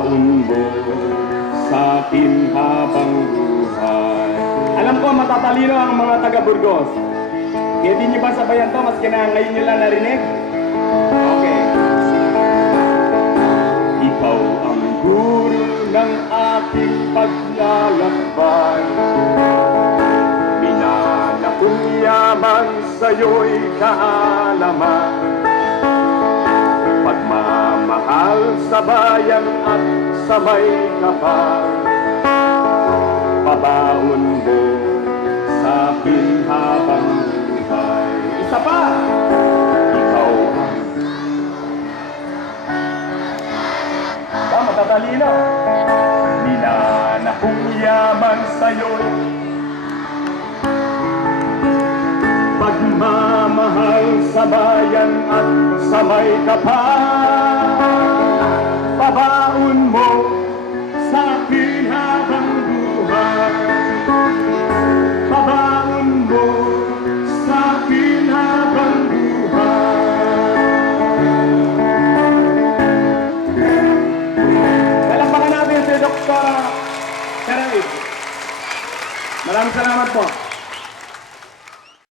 Pabaon mo sa akin habang buhay. Alam ko matatalino ang mga taga-Burgos. Pwede niyo ba sabayan to maski na ngayon nyo lang narinig? Okay. Ikaw ang guro ng aking paglalakbay. Minana kong yaman sa'yo'y kaalaman. Pagmamahal sa bayan at sa may kapal. Pabaon mo sa akin habang buhay. Isa pa! Ikaw ang matatalino. Minana kong yaman sa'yo'y pagmamahal sa bayan at sa may kapal. Pabaon mo sa akin habang buhay. Pabaon mo sa akin habang buhay. Palakpakan natin si Dr. Seraid. Maraming salamat po.